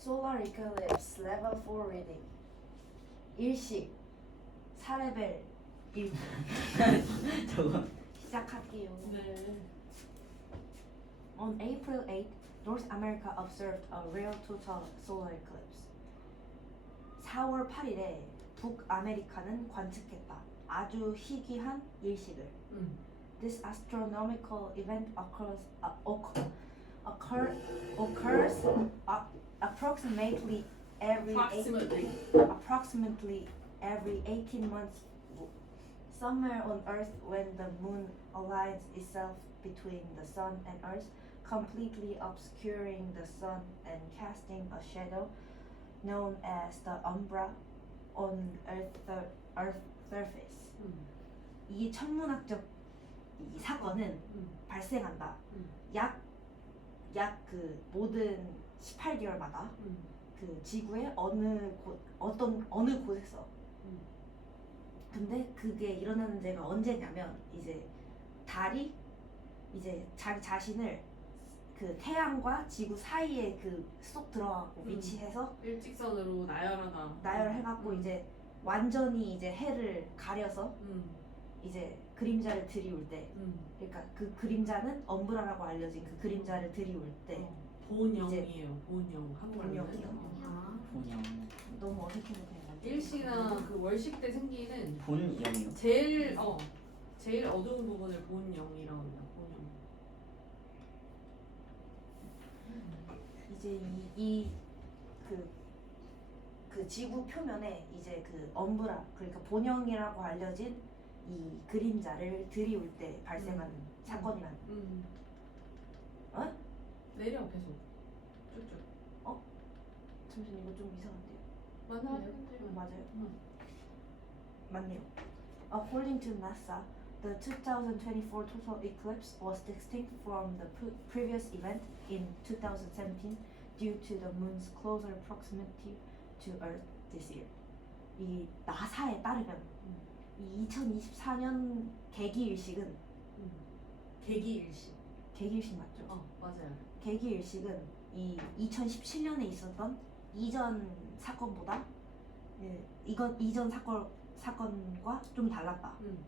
Solar Eclipse Level 4 Reading 일식 4레벨 1 저거 시작할게요. 네. On April 8, North America observed a rare total solar eclipse. 4월 8일에 북아메리카는 관측했다. 아주 희귀한 일식을. 음. This astronomical event occurs uh, occur, occur, occurs uh, approximately every eight, Approximately. approximately every 18 months somewhere on earth when the moon aligns itself between the sun and earth completely obscuring the sun and casting a shadow known as the umbra on earth, earth surface 음. 이 천문학적 이 사건은 음. 발생한다 음. 약 약 그 모든 18개월마다 음. 그 지구의 어느 곳 어떤 어느 곳에서 음. 근데 그게 일어나는 데가 언제냐면 이제 달이 이제 자기 자신을 그 태양과 지구 사이에 그 쏙 들어가고 음. 위치해서 일직선으로 나열하다. 나열해갖고 음. 이제 완전히 이제 해를 가려서 음. 이제 그림자를 들이울 때 음. 그러니까 그 그림자는 엄브라라고 알려진 그 그림자를 들이울 때 어. 본영이에요. 본영. 본영이요? 어. 본영 너무 어색해서 안 일식이나 그 월식 때 생기는 본영이요 제일 어 제일 어두운 부분을 본영이라고 합니다. 본영. 이제 이그 그 지구 표면에 이제 그 엄브라 그러니까 본영이라고 알려진 이 그림자를 들이울 때 발생하는 사건이란 음. 어? 내려 계속. 쭉쭉. 잠시만 이거 좀 이상한데요 맞나요? 음, 맞아요 음. 맞네요 According to NASA the 2024 total eclipse was distinct from the pre- previous event in 2017 due to the moon's closer proximity to Earth this year 이 나사에 따르면 이 2024년 개기일식은 음. 계기일식. 개기일식 맞죠? 어 맞아요. 개기일식은 이 2017년에 있었던 이전 사건보다 예, 이건 이전 사건 사건과 좀 달랐다. 음.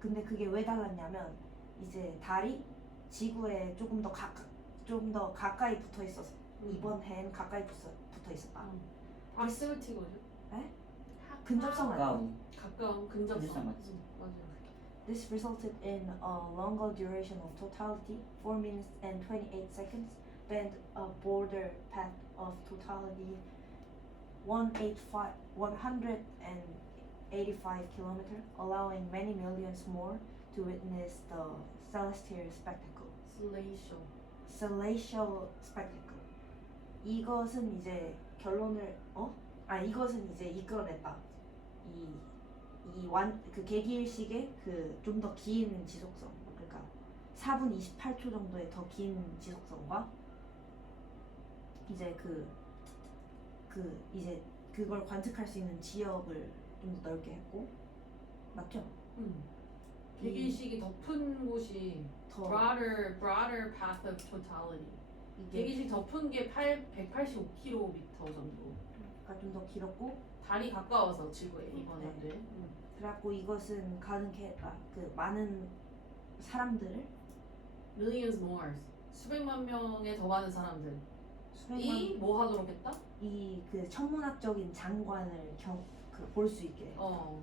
근데 그게 왜 달랐냐면 이제 달이 지구에 조금 더 가까 좀더 가까이 붙어 있어서 음. 이번 해엔 가까이 붙어, 붙어 있었다. 어. proximity거죠. 네? 근접성 아니에요? 가까운 가까운 근접성. 근접성 맞지. 음, 맞아요. This resulted in a longer duration of totality, 4 minutes and 28 seconds, than a border path of totality, 185, 185 kilometer, allowing many millions more to witness the celestial spectacle. 슬레이쇼. Celestial spectacle. 이것은 이제 결론을 어? 아 이것은 이제 이끌어냈다. 이 이완그 계기일식의 그 좀 더 긴 지속성. 그러니까 4분 28초 정도의 더 긴 지속성과 이제 그 그 이제 그걸 관측할 수 있는 지역을 좀 더 넓게 했고 맞죠? 음. 계기식이 덮은 곳이 더 broader broader path of totality. 이게 계기식 덮은 게 8, 185km 정도. 그러니까 좀더 길었고 달이 가까워서 지구에 이번 네. 음. 그래갖고 이것은 가능해 아, 그 많은 사람들을 Millions more. 수백만 명의 더 많은 사람들 이 수백만 뭐 하도록 했다? 이 그 천문학적인 장관을 그볼 수 있게 어.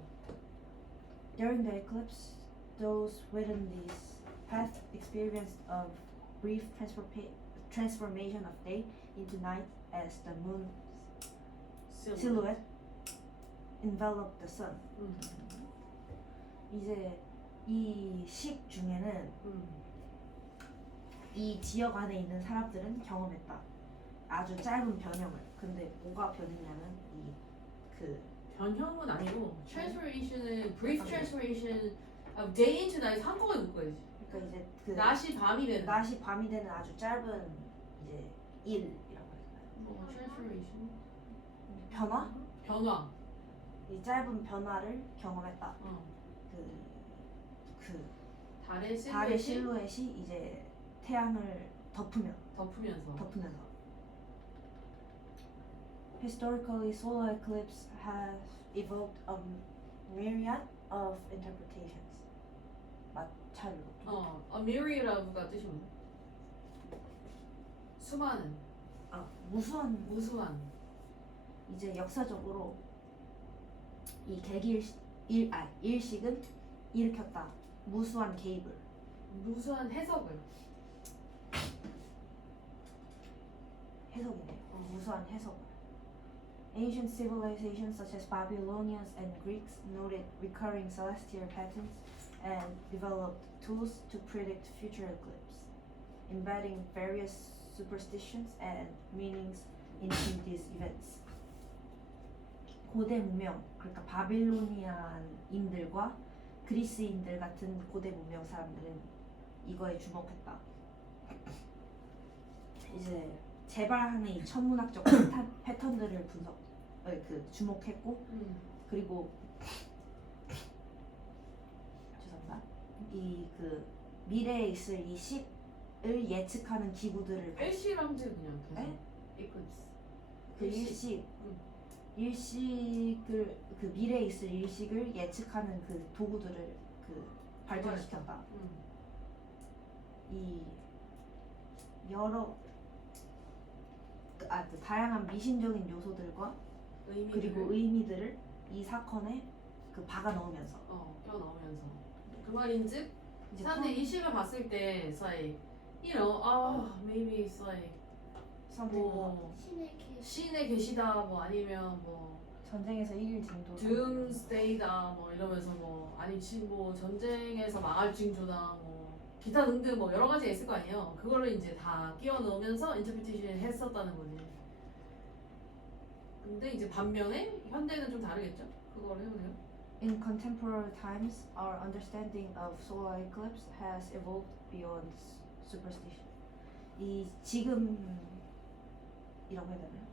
During the eclipse, those within this path experienced a brief transforma- transformation of day into night as the moon's silhouette enveloped the sun. 음. 이제 이 식 중에는 음. 이 지역 안에 있는 사람들은 경험했다. 아주 짧은 변형을. 근데 뭐가 변했냐면 이그 변형은 아니고 transformation은 brief 아, 네. transformation of day into night 한꺼번에 묶어야지. 그러니까 이제 그 낮이 밤이 되는. 낮이 밤이 되는 아주 짧은 이제 일이라고 할까요? 뭐 transformation. 변화? 변화. 이 짧은 변화를 경험했다. 어. 그, 그 달의 실루엣이 달의 실루엣이 이제 태양을 덮으면 덮으면서. 덮으면서 Historically, solar eclipse has evoked a myriad of interpretations. 마찰로. 어, a myriad가 뜻이 뭐야? 수많은, 아, 무수한 무수한. 이제 역사적으로 이 개기일 일, 아, 일식은 일으켰다. 무수한 개입을. 무수한 해석을. 해석이네. 무수한 해석을. Ancient civilizations such as Babylonians and Greeks noted recurring celestial patterns and developed tools to predict future eclipse, embedding various superstitions and meanings into these events. 고대 문명, 그러니까 바빌로니안인들과 그리스인들 같은 고대 문명 사람들은 이거에 주목했다. 이제 재발하는 이 천문학적 패턴, 패턴들을 분석, 어, 그 주목했고 음. 그리고 죄송합니다. 이 그 미래에 있을 이 시을 예측하는 기구들을 일시랑지 그냥 계속. 에? eclipse. 그 응. 일식을 그 미래에 있을 일식을 예측하는 그 도구들을 그 발전시켰다. 음. 이 여러 그, 아, 그 다양한 미신적인 요소들과 의미를 그리고 의미들을 이 사건에 그 박아 넣으면서 어, 껴 넣으면서. 그 말인즉 사람들이 이 시를 봤을 때 it's like you know, ah, maybe it's like 뭐 신의 계 신에 계시다 뭐 아니면 뭐 전쟁에서 이길 징조 doomsday다 뭐 이러면서 뭐 아니 지금 뭐 전쟁에서 망할 징조다 뭐 기타 등등 뭐 여러 가지가 있을 거 아니에요. 그거를 이제 다 끼워 넣으면서 인터프리테이션 했었다는 거지. 근데 이제 반면에 현대는 좀 다르겠죠. 그걸 해보세요. In contemporary times, our understanding of solar eclipse has evolved beyond superstition. 이 지금 이라고 해야 되나요?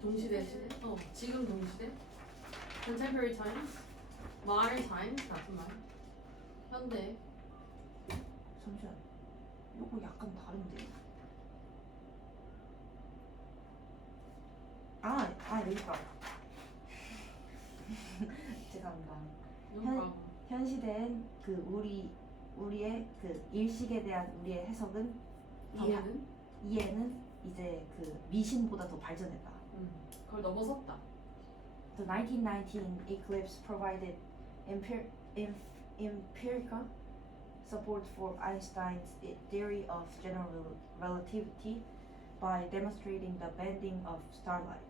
동시대 시대. 어 지금 동시대. contemporary times, modern times 같은 말. 현대. 잠시만. 요거 약간 다른데. 아, 아 여기 있다. 죄송합니다. 현-. 현 시대엔 그 우리 우리의 그 일식에 대한 우리의 해석은 더 이해는 이해는 이제 그 미신보다 더 발전했다. 음, 그걸 넘어섰다. The 1919 eclipse provided empir- em- empirical support for Einstein's i- theory of general rel- relativity by demonstrating the bending of starlight.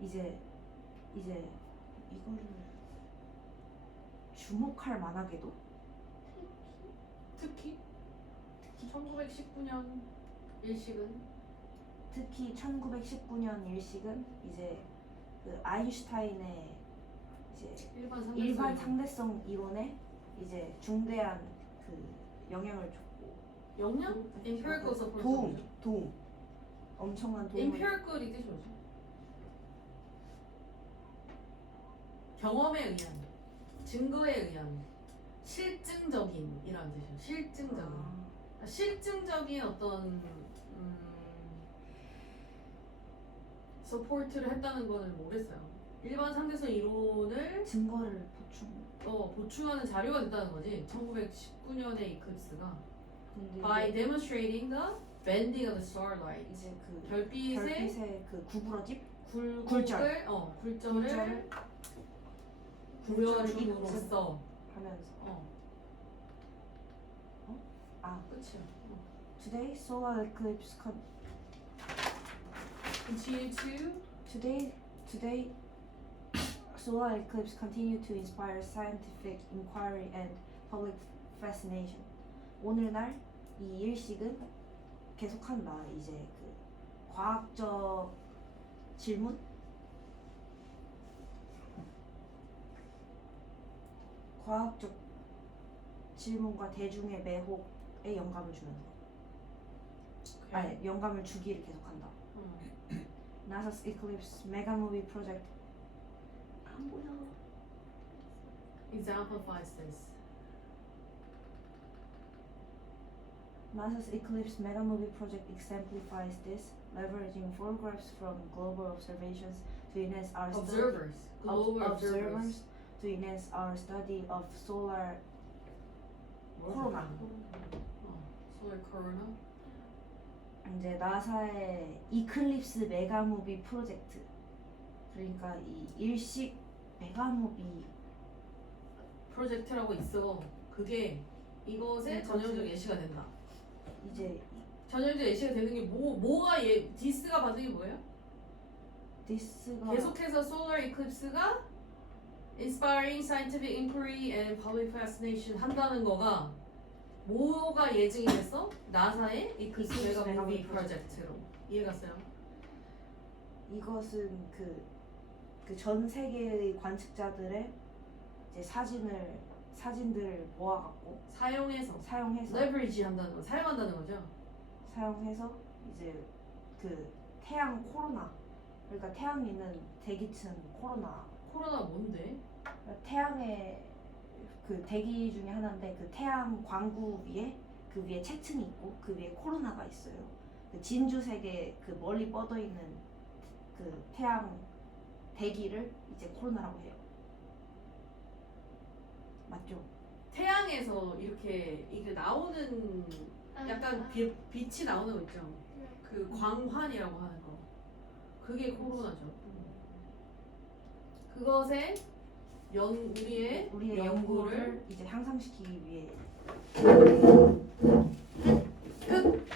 이제 이제 이거를 주목할 만하게도 특히 1919년 일식은 특히 1919년 일식은 이제 그 아인슈타인의 이제 일반 상대성 일반 상대성 이론에 이제 중대한 그 영향을 줬고. 영양? empirical support 도움 도움. 엄청난 도움을 empirical이 뜻이 뭐죠? 경험에 의한 증거에 의한 실증적인 이라는 뜻이에요. 실증적인. 아, 실증적인 어떤 서포트를 했다는 거는 모르겠어요? 일반 상대성 이론을 증거를 보충. 어, 보충하는 자료가 됐다는 거지. 1919년의 이클립스가. 근데 by 이제, demonstrating the bending of the starlight. 이제 그 별빛의 별빛의 그 구부러짐? 굴절. 어 굴절을 굴절을 구별줌으로써 하면서. 어. 아. 끝이야 어. today solar eclipse con- continue to today today solar eclipse continue to inspire scientific inquiry and public fascination. 오늘날 이 일식은 계속한다. 이제 그 과학적 질문, 과학적 질문과 대중의 매혹에 영감을 주면서, 아니 영감을 주기를 계속한다. Hmm. NASA's Eclipse Mega Movie Project. Um, I will. Exemplifies this. NASA's Eclipse Mega Movie Project exemplifies this, leveraging photographs from global observations to enhance our observers, study, global ob observers. observers to enhance our study of solar corona. Hmm. Oh, solar corona. 이제 나사의 이클립스 메가무비 프로젝트 그러니까 이 일식 메가무비 프로젝트라고 있어. 그게 이것의 이것을- 전형적 예시가 된다. 이제 전형적 예시가 되는 게 뭐, 뭐가 예, 디스가 받은 게 뭐예요? 디스가 계속해서 solar eclipse가 inspiring scientific inquiry and public fascination 한다는 거가 뭐가 예증이 됐어? 나사의 mega movie Megamovie 프로젝트로 이해갔어요? 이것은 그 그 전 세계의 관측자들의 이제 사진을 사진들을 모아갖고 사용해서 사용해서 leverage 한다는 거 사용한다는 거죠? 사용해서 이제 그 태양 코로나 그러니까 태양이 있는 대기층 코로나 코로나 뭔데? 그러니까 태양의 그 대기 중에 하나인데 그 태양 광구 위에 그 위에 채층이 있고 그 위에 코로나가 있어요. 그 진주 세계 그 멀리 뻗어 있는 그 태양 대기를 이제 코로나라고 해요. 맞죠? 태양에서 이렇게 이게 나오는 약간 빛, 빛이 나오는 거 있죠? 그 광환이라고 하는 거 그게 코로나죠 그것에 연 우리의 우리의 연구를 이제 향상시키기 위해. 끝